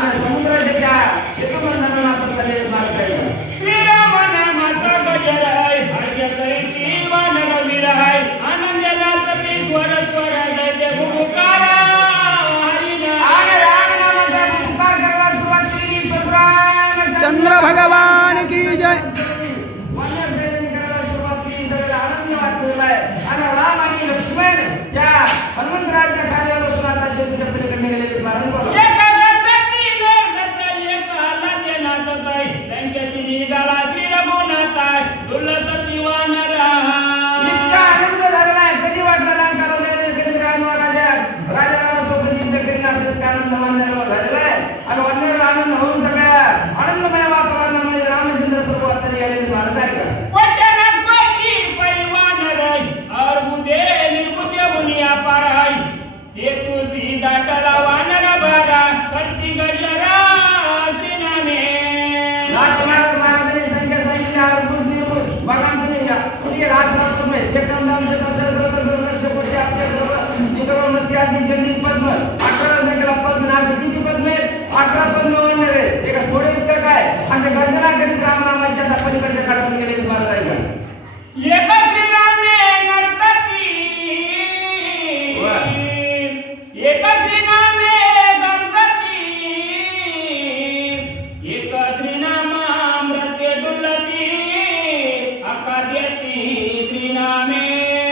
आणि समुद्राच्या त्या शेतुबंधानं आता चाललेले मार्ग आहे. श्रीराम नामाचा गजर आहे, हर्षकरीची वानर वीर आहे, आनंदनाथ ते स्वर स्वर जय भूकार आणि राम नामाचा पुकार करायला सुरुवात केली. प्रभू चंद्र भगवान की जय. वानर सैन्याने करायला सुरुवात केली. सगळ्याला आनंद वाटलेला आहे. आणि राम आणि लक्ष्मण त्या हनुमंतराच्या खांद्यावर बसून आता शेतीच्या पलीकडे गेलेले महाराज बोला. इतका आनंद झालेला आहे. कधी वाटला लंकाला जायला, कधी राजा रामासोबत युद्ध करीन असेल त्या आनंद वानराला झालेला आहे. आणि वानराला आनंद होऊन सगळ्या आनंदमय वातावरणामध्ये रामचंद्र प्रभू आता निघालेले महाराज आहे का. महाराजांनी संख्या सांगितली अर्बुद निर्बुद. बघा तुम्ही या किती राष्ट्रात तुम्ही ते काम दामचे लक्ष कोटी आपल्या सर्व निकरोन्नती आधी जनित पद्म 18 संख्येला पद्म असे किती पद्म आहेत. 18 पद्म म्हणणार आहे. ते का थोडे इतकं काय असे गर्जना करीत रामनामाच्या त्या पलीकडच्या काढून गेलेले महाराज आहे का.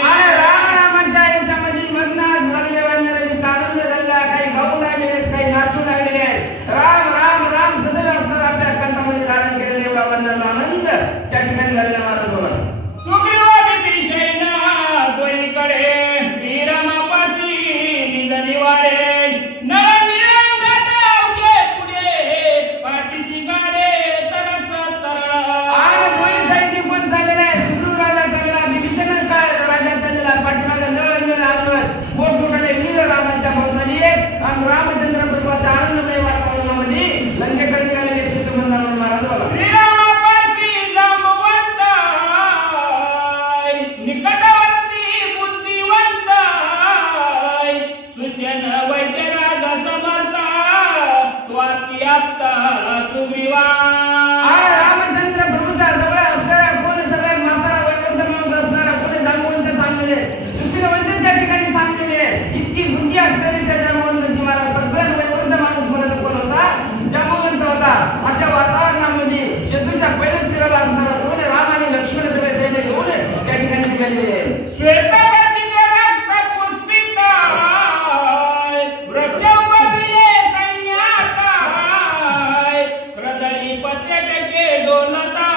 आणि रामनामाच्या याच्यामध्ये मग्न झालेले वानरांची आनंद झालेला. काही गाऊ लागलेले आहेत, काही नाचू लागलेले आहेत. राम राम राम सदैव असणार आपल्या कंठामध्ये धारण केलेले एवढा वंदना आनंद त्या ठिकाणी झालेला महाराज बोला. आणि दोन्ही साईडनी पण चाललेला आहे. सुग्रीव राजा चाललेला, विभीषण काय राजा चाललेला, पाठीमागे नळ नळ आंगण मोठमोठाले वीर रामाच्या भोवताली आहेत. आणि रामचंद्र प्रभू अशा आनंदमय वातावरणामध्ये लंकेकडे निघालेले शेतुबंधावर महाराज बोला. निकटवर्ती बुद्धिवंत सुषेण वैद्य राजा समर्थ त्वाती आप्ता सुग्रीवा. आणि रामचंद्र प्रभूच्या जवळ असणाऱ्या कोण सगळ्यात म्हातारा वयोवृद्ध माणूस असणारा कोणी जांबवंत थांबलेले, सुशील वैद्य त्या ठिकाणी थांबलेले. इतकी बुद्धी असणारी त्या जांबवंताची महाराज सगळ्यात वयोवृद्ध माणूस म्हणत कोण होता. जांबवंत होता. अशा वातावरणामध्ये शेतूच्या पहिल्या तीराला असणारा कोण राम आणि लक्ष्मण सगळे सैन्य घेऊन त्या ठिकाणी निघालेले आहेत. श्वेतवर्तित रक्त पुष्पित वृक्ष उगविले सैन्यात, प्रदळी पत्रके डोलता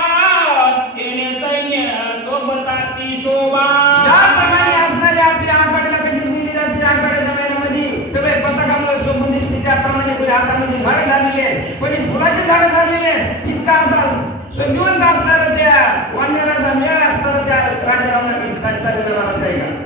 तेने सैन्य सोबताती शोभा. ज्याप्रमाणे असणारी आपली आखाडला कशी दिली जाते आषाढाच्या महिन्यामध्ये सगळे पताकामुळे शोभून दिसते, त्याप्रमाणे कोणी हातामध्ये झाडं धरलेली आहेत, कोणी फुलाची झाडं धरलेली आहेत. इतका असा स्वयंवंत असणारा त्या वानराचा मेळा असणारा त्या राजा रामनाकडे चाललेला महाराज आहे का.